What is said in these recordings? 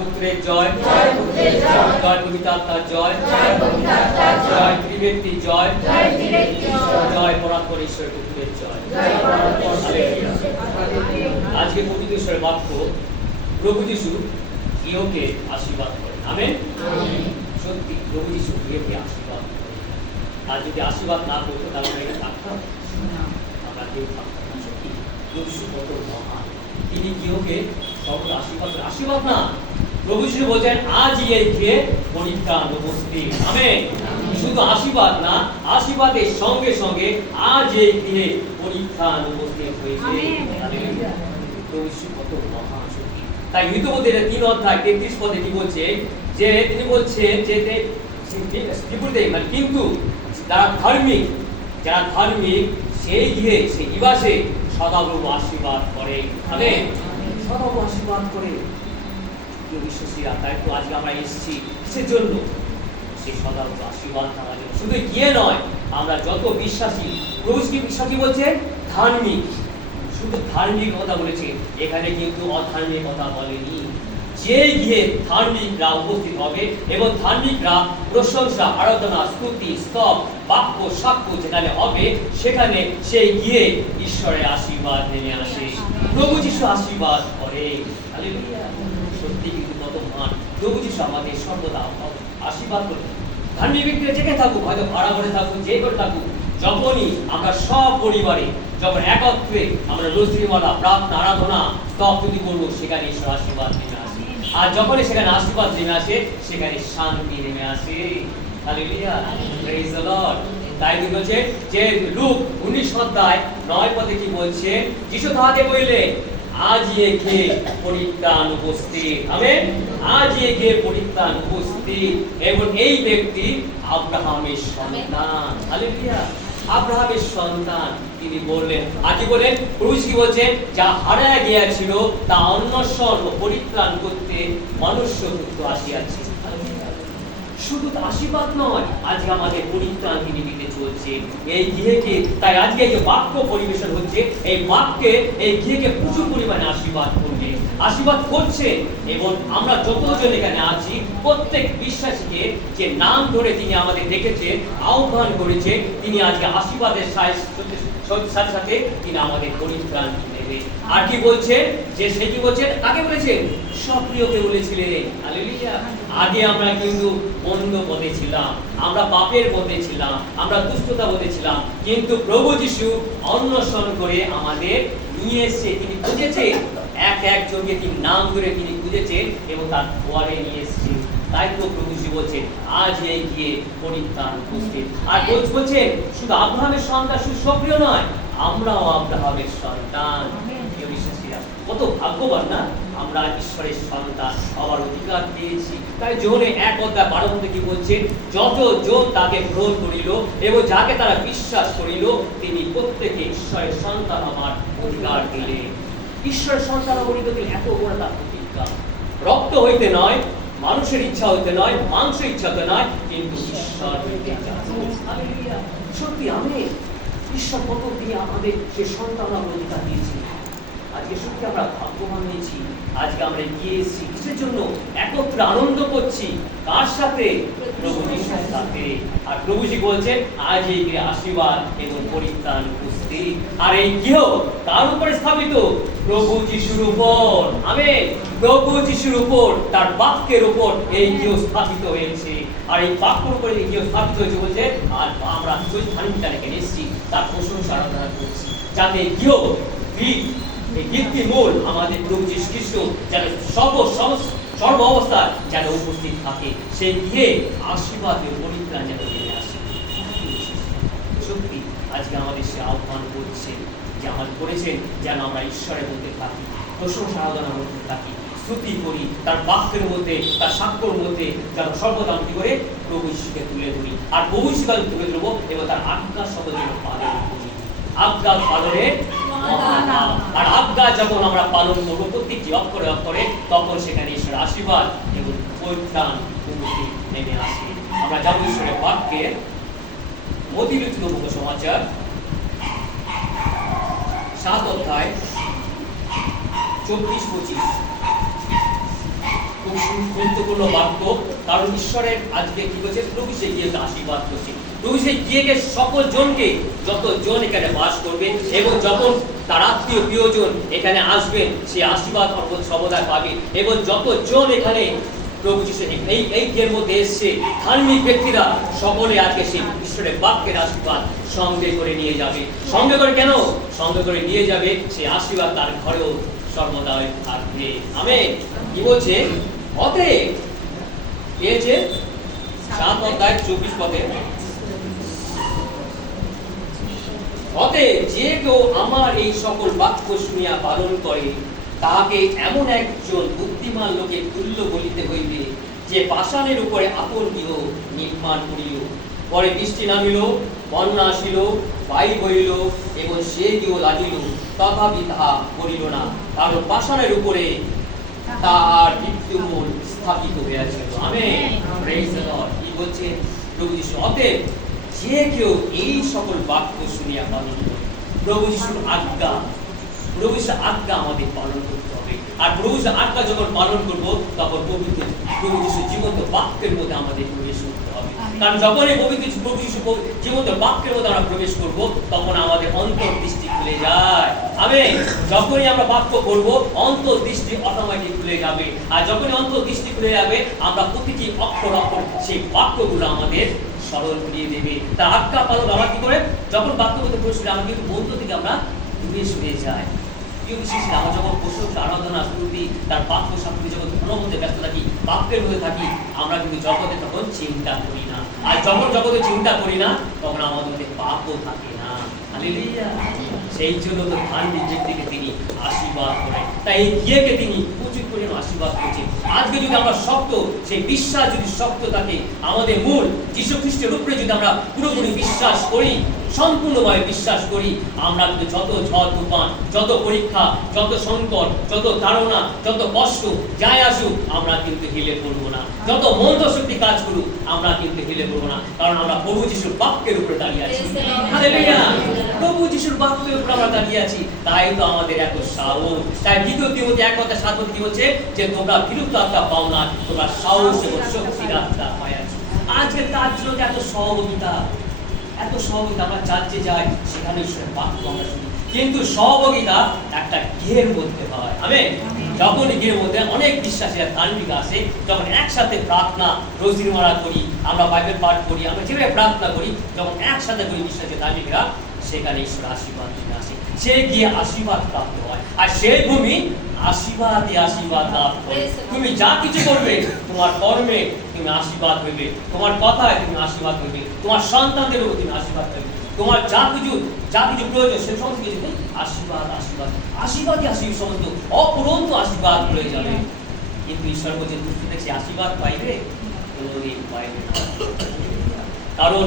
পুত্রের জয়, জয় পবিত্র আত্মার জয়, জয় ত্রিব্যক্তির জয়, জয় পরাৎপর ঈশ্বরের পুত্রের জয়। হালেলুয়া। আজকে পবিত্র ঈশ্বরের বাক্য, প্রভু যিশু ইয়োকে আশীর্বাদ করেন। আমেন। সত্যি প্রভু যিশু ইয়োকে আশীর্বাদ করেন। আর যদি আশীর্বাদ না করতো তাহলে আমরা এটা থাকতাম, আমরা কেউ থাকতাম না। সত্যি প্রভু যিশু কত মহান, তিনি ইয়োকে সকল আশীর্বাদ, আশীর্বাদ না, প্রভু যিশু বলছেন আজ ইয়োকে পরিত্রাণ উপস্থিত। আমেন। শুধু আশীর্বাদ না, আশীর্বাদের সঙ্গে সঙ্গে আজ এই গৃহে পরিত্রাণ উপস্থিত হয়েছে। হালেলুয়া। প্রভু যিশু কত মহান, সত্যি। তাই হিতবোধের 3 অধ্যায় 33 পদে কি বলছে, যে তিনি বলছেন যে কিন্তু যারা ধার্মিক সেই গৃহে, সেই নিবাসে সদাপ্রভু আশীর্বাদ করে। আমেন। সদাপ্রভু আশীর্বাদ করে বিশ্বাসীরা। তাই তো আজকে আমরা এসেছি কিসের জন্য? সেই সদাপ্রভু আশীর্বাদ নেওয়ার জন্য। শুধু গিয়ে নয়, আমরা যত বিশ্বাসী, প্রভু কি বিশ্বাসী বলছে? ধার্মিক। শুধু ধার্মিক কথা বলেছে, এখানে কিন্তু অধার্মিক কথা বলেনি। যে গিয়ে ধার্মিকরা উপস্থিত হবে এবং ধার্মিকরা প্রশংসা, আরাধনা, স্তুতি, স্তব, বাক্য, সাক্ষ্য যেখানে হবে, সেখানে সেই গিয়ে ঈশ্বরের আশীর্বাদ নেমে আসে। প্রভু যিশু আশীর্বাদ করে। হালেলুয়া। সত্যি কিন্তু কত মহান প্রভু যিশু আমাদের সর্বদা আশীর্বাদ করে। ধার্মিক ব্যক্তিরা যেখানে থাকুক, হয়তো ভাড়া করে থাকুক, যে করে থাকুক, যখনই আমরা সব পরিবারে যখন একত্রে আমরা রোজরিমালা, প্রার্থনা, আরাধনা, স্তব স্তুতি করবো, সেখানে ঈশ্বর আশীর্বাদ নেমে আসে। আর যখনই সেখানে আশীর্বাদ নেমে আসে, সেখানে শান্তি নেমে আসে। হালেলুয়া। Praise the lord. তাই বলছে যে লুক 19 অধ্যায় 9 পদে কি বলছে, যিশু তাহাকে বলিলেন আজ একে পরিত্রাণ উপস্থিত। আমেন। আজ একে পরিত্রাণ উপস্থিত এবং এই ব্যক্তি আব্রাহামের সন্তান। হালেলুয়া। আব্রাহামের সন্তান। তিনি বললেন, আগে বলেন, প্রভু কি বলছেন, যা হারায় গিয়েছিল তা অন্বেষণ ও পরিত্রাণ করতে মনুষ্য পুত্র আসিয়াছে। শুধু আশীর্বাদ নয়, আজকে আমাদের পরিত্রাণ তিনি দিতে চলছে এই গৃহকে। তাই আজকে এই যে বাক্য পরিবেশন হচ্ছে, এই বাক্যে এই গৃহকে প্রচুর পরিমাণে আশীর্বাদ করবে, আশীর্বাদ করছে। এবং আমরা যতজন এখানে আছি, প্রত্যেক বিশ্বাসীকে যে নাম ধরে তিনি আমাদের দেখেছেন, আহ্বান করেছে, তিনি আজকে আশীর্বাদের সাথে সাথে তিনি আমাদের পরিত্রাণ নেবে। আর কি বলছেন, যে সে কি বলছেন, কাকে বলেছেন? সক্রিয়কে বলেছিলেন। হালেলুয়া। আগে আমরা কিন্তু বন্ধ পথে ছিলাম, আমরা পাপের মধ্যে ছিলাম, আমরা দুষ্টতা মধ্যে ছিলাম, কিন্তু প্রভু যিশু অন্বেষণ করে আমাদের নিয়ে এসে, তিনি খুঁজেছে, একজনকে তিনি নাম ধরে তিনি খুঁজেছেন এবং তার দুয়ারে নিয়ে এসেছেন। তাই তো প্রভু যিশু বলছেন আজ এই গিয়ে পরিত্রাণ উপস্থিত। আর বলছেন শুধু আব্রাহামের সন্তান শুধু সক্রিয় নয়, আমরাও আব্রাহামের সন্তান। বিশ্বাসীরা কত ভাগ্যবান না, আমরা ঈশ্বরের সন্তান হওয়ার অধিকার পেয়েছি। তাই যোহনে 1 অধ্যায় 12 পদে কি বলছে, যতজন তাকে গ্রহণ করিল এবং যাকে তারা বিশ্বাস করিল, তিনি প্রত্যেকে ঈশ্বরের সন্তান হওয়ার অধিকার দিলেন। ঈশ্বরের সন্তান হওয়ার অধিকার দিলেন, এত বড় তার প্রতিজ্ঞা। রক্ত হইতে নয়, মানুষের ইচ্ছা হইতে নয়, মাংসের ইচ্ছা হতে নয়, কিন্তু ঈশ্বর হইতে। হালেলুয়া। সত্যি আমেন। ঈশ্বর কত তিনি আমাদের সে সন্তান হওয়ার অধিকার দিয়েছেন। আজকে সত্যি আমরা ভাগ্যবান হয়েছি। আজকে আমরা গিয়ে এসেছি কিসের জন্য? একত্রে আনন্দ করছি। কার সাথে? প্রভু যিশুর সাথে। আর প্রভুজি বলছেন আজ এই গৃহে আশীর্বাদ এবং পরিত্রাণ উপস্থিত। আর এই গৃহ তার উপরে স্থাপিত, প্রভু যিশুর উপর। আমেন। প্রভু যিশুর উপর, তার বাক্যের উপর এই গৃহ স্থাপিত হয়েছে। আর এই বাক্যের উপরে এই গৃহ স্থাপিত হয়েছে বলছে, আর আমরা ধার্মিকতা রেখে এসেছি, তার প্রশংসা আরাধনা করছি, যাতে গৃহ এই গীতটি মূল আমাদের প্রভু যিশু খ্রিস্ট যেন সর্ব অবস্থা যেন উপস্থিত থাকে, সেই গিয়ে আশীর্বাদের পরিত্রাণ যেন নেমে আসে। সত্যি আজকে আমাদের সে আহ্বান করছে, যে আমাদের করেছেন যেন আমরা ঈশ্বরের মধ্যে থাকি, প্রশংসা আরাধনার মধ্যে থাকি, স্তুতি করি, তার বাক্যের মধ্যে, তার সাক্ষ্যের মধ্যে যেন সর্বদা কি করে প্রভু যিশুকে তুলে ধরি। আর প্রভু যিশুকে তুলে ধরবো এবং তার আজ্ঞা সকল পালন করি। আজ্ঞা পালনের আর আজ্ঞা যখন আমরা পালন করবো প্রত্যেকটি অক্ষরে, তখন সেখানে ঈশ্বরের আশীর্বাদ এবং পরিত্রাণ নেমে আসে। আমরা যাবো ঈশ্বরের বাক্যের মতিলিখিত সমাচার 7 অধ্যায় 24-25। খুব গুরুত্বপূর্ণ বাক্য, কারণ ঈশ্বরের আজকে কি করছে, প্রভু সেই গিয়েকে আশীর্বাদ করছে। প্রভু সেই গিয়েকে সকল জনকে, যতজন এখানে বাস করবে এবং যখন তার আত্মীয় প্রিয়জন এখানে আসবেন, সেই আশীর্বাদ সর্বদা পাবে। এবং যতজন এখানে প্রভু যিশু এই গিয়ের মধ্যে এসছে, ধার্মিক ব্যক্তিরা সকলে আজকে সেই ঈশ্বরের বাক্যের আশীর্বাদ সঙ্গে করে নিয়ে যাবে। সঙ্গে করে কেন সঙ্গে করে নিয়ে যাবে? সেই আশীর্বাদ তার ঘরেও সর্বদা থাকবে। আমেন। কি বলছে? অতএব পেয়েছে 7 অধ্যায় 24 পদে, অতএব যে কেউ আমার এই সকল বাক্য শুনিয়া পালন করে, তাহাকে এমন একজন বুদ্ধিমান লোকের তুল্য বলিতে হইবে, যে পাষাণের উপরে আপন গৃহ নির্মাণ করিল। পরে বৃষ্টি নামিল, বন্যা আসিল, বায়ু বইল এবং সে গৃহ লাগিল, তথাপি তাহা করিল না, কারণ পাষাণের উপরে তাহার ভিত্তিমূল স্থাপিত হইয়াছিল। আমেন। Praise the lord. কি বলছে প্রভু যিশু? অতএব যে কেউ এই সকল বাক্য শুনিয়া পালন করে, প্রভু যিশুর আজ্ঞা, প্রভু যিশুর আজ্ঞা আমাদের পালন করতে হবে। আর প্রভু যিশুর আজ্ঞা যখন পালন করব, তখন পবিত্র প্রভু যিশুর জীবন্ত বাক্যের মধ্যে আমাদের প্রবেশ করতে হবে। কারণ যখন এই পবিত্র প্রভু যিশুর জীবন্ত বাক্যের মধ্যে আমরা প্রবেশ করব, তখন আমাদের অন্তর্দৃষ্টি খুলে যায়। আমেন। যখনই আমরা বাক্য করব, অন্তর্দৃষ্টি অটোমেটিক খুলে যাবে। আর যখনই অন্তর্দৃষ্টি খুলে যাবে, আমরা প্রতিটি অক্ষর অক্ষর সেই বাক্যগুলো আমাদের স্মরণ করিয়ে দেবে। তার আজ্ঞা পালন আমরা কি করে, যখন বাক্য করতে প্রবেশ করি, আমরা কিন্তু বন্ধু থেকে আমরা দূরে সরে যাই। আমরা যখন বসে আরাধনা স্তুতি তার বাক্য সামনে যখন ধর্মের মধ্যে ব্যস্ত থাকি, বাক্যের মধ্যে থাকি, আমরা কিন্তু জগতে তখন চিন্তা করি না। আর যখন জগতে চিন্তা করি না, তখন আমাদের মধ্যে পাপও থাকে না। হালেলুয়া। সেই জন্য তো ধার্মিক ব্যক্তিকে তিনি আশীর্বাদ করেন। তাই এই গিয়েকে তিনি প্রচুর পরিমাণ আশীর্বাদ করছেন। আজকে যদি আমরা শক্ত, সেই বিশ্বাস যদি শক্ত থাকে, আমাদের মূল যীশু খ্রিস্টের উপরে যদি আমরা পুরোপুরি বিশ্বাস করি, সম্পূর্ণভাবে বিশ্বাস করি, আমরা কিন্তু যত ঝড় তুফান, যত পরীক্ষা, যত সংকট, যত তাড়না, যত কষ্ট যাই আসুক, আমরা কিন্তু হেলে পড়বো না। যত মন্দ শক্তি কাজ করুক, আমরা কিন্তু হেলে পড়বো না। কারণ আমরা প্রভু যিশুর বাক্যের উপরে দাঁড়িয়ে আছি। হালেলুয়া। প্রভু যিশুর বাক্যের উপরে আমরা দাঁড়িয়ে আছি, তাই তো আমাদের এত সাহস। তাই 2 তিমোথী 1:7 কি বলছে? যে তোমরা বিরুদ্ধ আত্মা পাও না, তোমরা সাহস এবং শক্তির আত্মা পাইয়াছ। আজকে তার জন্য এত সহযোগিতা, এত সহযোগিতা। আমরা চার্চে যাই, সেখানে ঈশ্বরের বাক্য আমরা শুনি, কিন্তু সহযোগিতা একটা গৃহের মধ্যে হয়। আমেন। যখন গৃহের মধ্যে অনেক বিশ্বাসীরা ধার্মিক আসে, যখন একসাথে প্রার্থনা রোজির মারা করি, আমরা বাইবেল পাঠ করি, আমরা যেভাবে প্রার্থনা করি, যখন একসাথে করি বিশ্বাসী ধার্মিকরা, সেখানে ঈশ্বর আশীর্বাদ নিয়ে আসে। সে গিয়ে আশীর্বাদ প্রাপ্ত হয়। আর সেই ভূমি আশীর্বাদই আশীর্বাদ লাভ করে। তুমি যা কিছু করবে, তোমার কর্মে তুমি আশীর্বাদ হইবে, তোমার কথায় তুমি আশীর্বাদ হইবে, তোমার সন্তানদের উপর তুমি আশীর্বাদ হইবে, তোমার যা কিছু প্রয়োজন সে সমস্ত কিছু আশীর্বাদ আশীর্বাদ আশীর্বাদই আশীর্বাদ, সমস্ত অপরন্ত আশীর্বাদ হয়ে যাবে। কিন্তু ঈশ্বর বলছে দুঃখ দেখছি আশীর্বাদ পাইবে, কোনোদিন পাইবে না। কারণ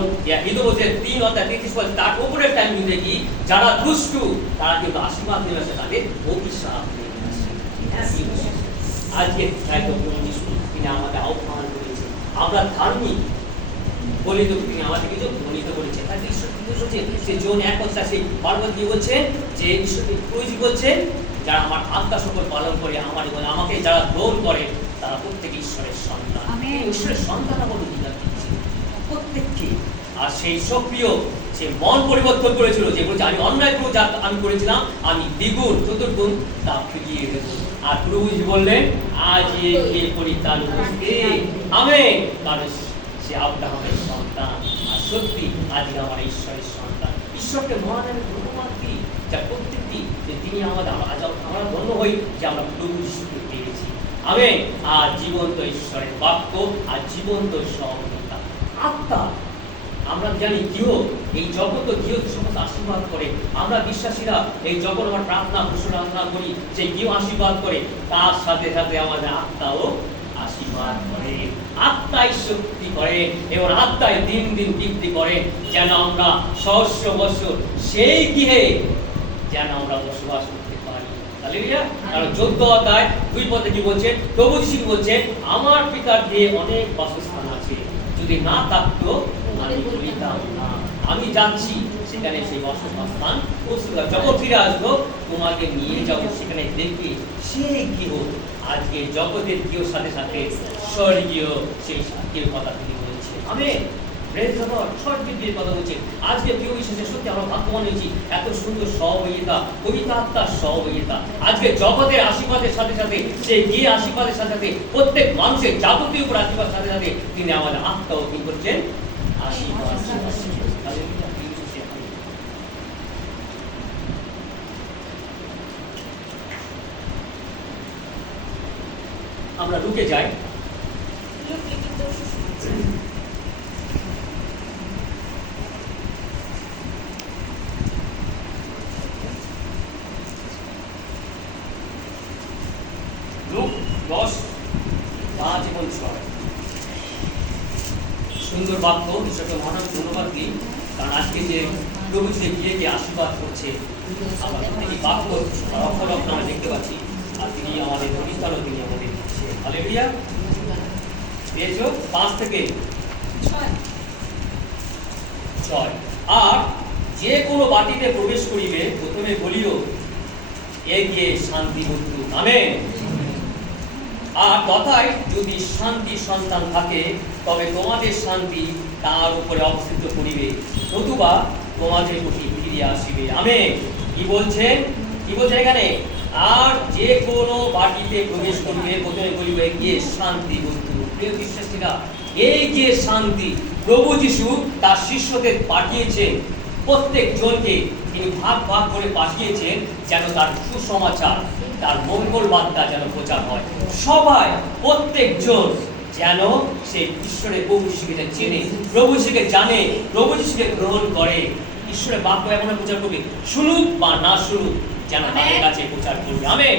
বলছে 3:33 তার উপরের টাইম দেখি, যারা দুষ্টু তারা কিন্তু আশীর্বাদ নিয়ে আসে, তাদের অভিশাপ নিয়ে আসে। আজকে তিনি আমাদের আহ্বান করেছে, আমরা ধার্মিক বলে তো তিনি আমাদের কিন্তু বলিত করেছেন। তাই ঈশ্বর কি বলছে? যে জন 1:12 সেই বারবার কি বলছে? যে ঈশ্বর প্রভু বলছেন, যারা আমার আজ্ঞা সকল পালন করে, আমাকে যারা গ্রহণ করে, তারা প্রত্যেকে ঈশ্বরের সন্তান। ঈশ্বরের সন্তান বলে অধিকার দিচ্ছে প্রত্যেককে। আর সেই সক্রিয় সে মন পরিবর্তন করেছিল, যে বলছে আমি অন্যায় করে যা আমি করেছিলাম, আমি দ্বিগুণ চতুর্গুণ তা ফিরিয়ে দেব। আর প্রভুজি বললেন, আজ এই পরিত্রাণ উপস্থিত। আমেন। কারণ সে আব্রাহামের সন্তান, আর সত্যি আজকে আমার ঈশ্বরের সন্তান। ঈশ্বরকে মহান ধন্যবাদ দিই, যা প্রত্যেকটি যে তিনি আমরা ধন্য হই যে আমরা প্রভু যিশুকে পেয়েছি। আমেন। আর জীবন্ত ঈশ্বরের বাক্য আর জীবন্ত সহযোগিতা আত্মা। আমরা জানি গৃহ, এই জগৎ গৃহ সমস্ত আশীর্বাদ করে। আমরা বিশ্বাসীরা এই জগৎ আমার প্রার্থনা ঘোষণা করি, যে গৃহ আশীর্বাদ করে, তার সাথে সাথে আমাদের আত্মাও আশীর্বাদ করে, আত্মায় শক্তি করে এবং আত্মায় দিন দিন বৃদ্ধি করে, যেন আমরা সহস্র বছর সেই গৃহে যেন আমরা বসবাস করতে পারি। হালেলুয়া। কারণ 14 2 পদে কি বলছে? প্রভু যিশু বলছেন, আমার পিতার গৃহে অনেক বাসস্থান আছে, যদি না থাকতো আমি বলিতাম না। আমি যাচ্ছি সেখানে সেই বাসস্থান প্রস্তুত। যখন ফিরে আসবো তোমাকে নিয়ে যাবো, সেখানে দেখবে সেই গৃহ আজকে জগতের গৃহর সাথে সাথে স্বর্গীয় সেই সাক্ষীর কথা তিনি বলছেন। আমেন। Praise the lord. স্বর্গের গৃহের কথা বলছেন। আজকে প্রিয় বিশ্বাসে সত্যি আমরা ভাগ্যবান হয়েছি, এত সুন্দর সহযোগিতা, কবিতা আত্মার সহযোগিতা। আজকে জগতের আশীর্বাদের সাথে সাথে সেই গিয়ে আশীর্বাদের সাথে সাথে প্রত্যেক মানুষের যাবতীয় উপর আশীর্বাদের সাথে সাথে তিনি আমাদের আত্মাও কি করছেন, আশীর্বাদ। আমরা ঢুকে যাই লুক 10:5 এবং 6। সুন্দর বাক্য, ঈশ্বরকে ধন্যবাদ দিই, কারণ আজকে যে প্রভু যে গিয়ে আশীর্বাদ করছে আমরা প্রত্যেকটি বাক্য অক্ষর আমরা দেখতে পাচ্ছি, আর তিনি আমাদের পরিষ্কারও তিনি আমাদের দিচ্ছে। হালেলুয়া। পেয়েছো 5 থেকে 6। আর যে কোনো বাটিতে প্রবেশ করিবে প্রথমে বলিও এগিয়ে শান্তি বস্তু। আমেন। আর কথায় যদি শান্তি সন্তান থাকে তবে তোমাদের শান্তি তার উপরে অবস্থিত করিবে, নতুবা তোমাদের প্রতি ফিরে আসিবে। আমেন। কি বলছেন এখানে? আর যে কোনো বাটিতে প্রবেশ করিবে প্রথমে বলিবে গিয়ে শান্তি বস্তু। প্রিয় বিশ্বাসীরা, এই যে শান্তি প্রভু যিশু তার শিষ্যদের পাঠিয়েছেন, প্রত্যেক জনকে তিনি ভাগ ভাগ করে পাঠিয়েছেন যেন তার সুসমাচার, তার মঙ্গল বার্তা যেন প্রচার হয়। সবাই প্রত্যেকজন যেন সেই ঈশ্বরের প্রভু যিশুকে চেনে, প্রভু যিশুকে জানে, প্রভু যিশুকে গ্রহণ করে। ঈশ্বরের বাক্য এমন প্রচার করবে, শুনুক বা না শুনুক, যেন তাদের কাছে প্রচার করবে। আমেন।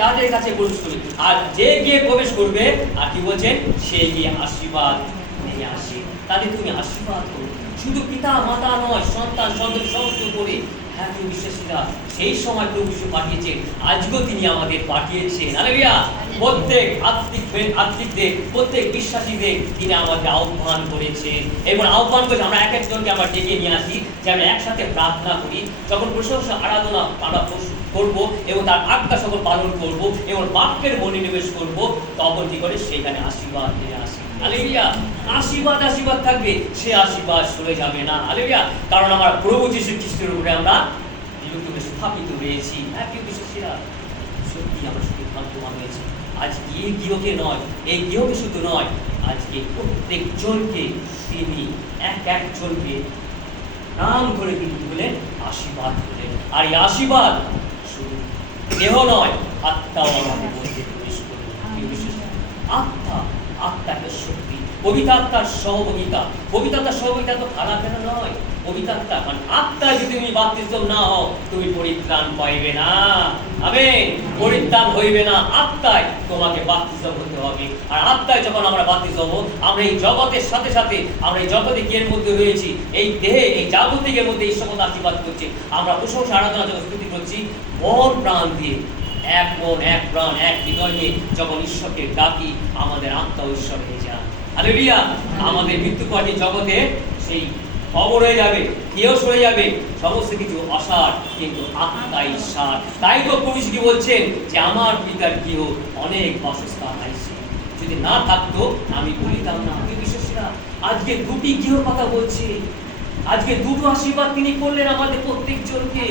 তাদের কাছে প্রবেশ করবে। আর যে গিয়ে প্রবেশ করবে, আর কি বলছেন, সে গিয়ে আশীর্বাদ নিয়ে আসে। তাদের তুমি আশীর্বাদ করো, শুধু পিতা মাতা নয়, সন্তান সন্তান সমস্ত করে। হ্যাঁ প্রিয় বিশ্বাসীরা, সেই সময় প্রভু যিশু পাঠিয়েছেন, আজকেও তিনি আমাদের পাঠিয়েছেন। হালেলুয়া। প্রত্যেক আত্মিকদের, প্রত্যেক বিশ্বাসীদের তিনি আমাদের আহ্বান করেছেন এবং আহ্বান করে আমরা এক একজনকে আমরা ডেকে নিয়ে আসি যে আমরা একসাথে প্রার্থনা করি, যখন প্রশংসা আরাধনা আমরা করব এবং তার আজ্ঞা সকল পালন করব এবং বাক্যের মনোনিবেশ করব, তখন কি করে সেখানে আশীর্বাদ নিয়ে আসি। হালেলুয়া। আশীর্বাদ থাকবে, সে আশীর্বাদ সরে যাবে না। হালেলুয়া। কারণ আমার প্রভু যীশু খ্রিস্টের উপরে আমরা স্থাপিত হয়েছি। প্রিয় বিশ্বাসীরা, সত্যি আমরা সত্যি ভাগ্যবান হয়েছি। আজ এই গৃহকে নয়, এই গৃহকে শুধু নয়, আজকে প্রত্যেকজনকে তিনি একজনকে নাম করে তিনি বলেন আশীর্বাদ করলেন। আর এই আশীর্বাদ শুধু দেহ নয়, আত্মাও আমাদের মধ্যে প্রবেশ করবে। আত্মাকে শক্তি, পবিত্র আত্মার সহযোগিতা। পবিত্র আত্মার সহযোগিতা তো খারাপ কেন নয়, পবিত্র আত্মা মানে আত্মা যদি তুমি বাপ্তিস্ম না হও, তুমি পরিত্রাণ পাইবে না। আমেন। পরিত্রাণ হইবে না, আত্মায় তোমাকে বাপ্তিস্ম হতে হবে। আর আত্মায় যখন আমরা বাপ্তিস্ম হব, আমরা এই জগতের সাথে সাথে আমরা এই জগতে কি এর মধ্যে রয়েছি, এই দেহে এই জাগতিকের মধ্যে ঈশ্বর আশীর্বাদ করছে। আমরা প্রশংসা আরাধনা যখন স্তুতি করছি মন প্রাণ দিয়ে, এক মন এক প্রাণ এক হৃদয় নিয়ে যখন ঈশ্বরকে ডাকি, আমাদের আত্মা ঈশ্বর হয়ে যায়। হালেলুয়া। আমাদের মৃত্যু পরে জগতে সেই খবর হয়ে যাবে, কেউ সরে যাবে, সমস্ত কিছু অসার, কিন্তু আত্মাই সার। তাই তো পুরুষ কি বলছেন যে আমার পিতার গৃহ অনেক বাসস্থান আছে, যদি না থাকতো আমি বলিতাম না। আমি বিশ্বাসীরা আজকে দুটি গৃহর কথা বলছি, আজকে দুটো আশীর্বাদ তিনি করলেন আমাদের প্রত্যেকজনকে।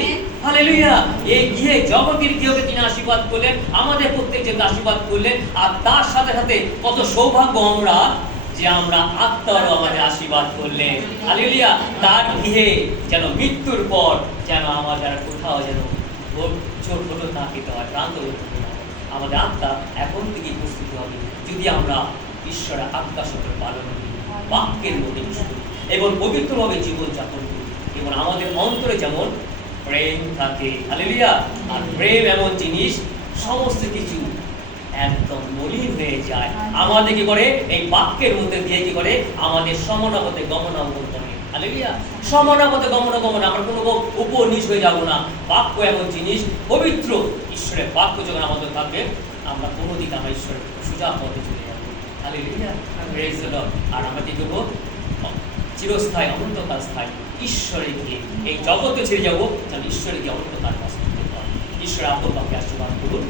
হালেলুয়া। এই গৃহে জগতের গৃহকে তিনি আশীর্বাদ করলেন, আমাদের প্রত্যেকজনকে আশীর্বাদ করলেন। আর তার সাথে সাথে কত সৌভাগ্য আমরা যে আমরা আত্মারও আমাদের আশীর্বাদ করলেন। হালেলুয়া। তার গৃহে যেন মৃত্যুর পর যেন আমাদের কোথাও যেন চোর হলো না খেতে হয়, প্রান্ত হতে হয়। আমাদের আত্মা এখন থেকেই প্রস্তুত হবে যদি আমরা ঈশ্বরের আজ্ঞা সকল পালন করি, বাক্যের মধ্যে এবং পবিত্রভাবে জীবনযাপন করি, এবং আমাদের অন্তরে যেমন প্রেম থাকে। হালেলুয়া। আর প্রেম এমন জিনিস, সমস্ত কিছু একদম মলিন হয়ে যায়। আমাদের কি করে এই বাক্যের মধ্যে দিয়ে কি করে আমাদের সমানপথে গমনাগমন করে। হালেলুয়া। সমানপথে গমনাগমন, আমরা কোনো উপর নিচ হয়ে যাব না। বাক্য এমন জিনিস, পবিত্র ঈশ্বরের বাক্য যখন আমাদের থাকবে, আমরা কোনো দিকে আমরা ঈশ্বরের সোজা পথে চলে যাবো। হালেলুয়া। Praise the lord. আর আমরা কি করবো? চিরস্থায়ী, অনন্তকাল স্থায়ী ঈশ্বরে গিয়ে এই জগতে ছেড়ে যাবো, যেন ঈশ্বরে গিয়ে অনন্তকাল বাস করতে পারে। ঈশ্বরের আপনাকে আশীর্বাদ করুন।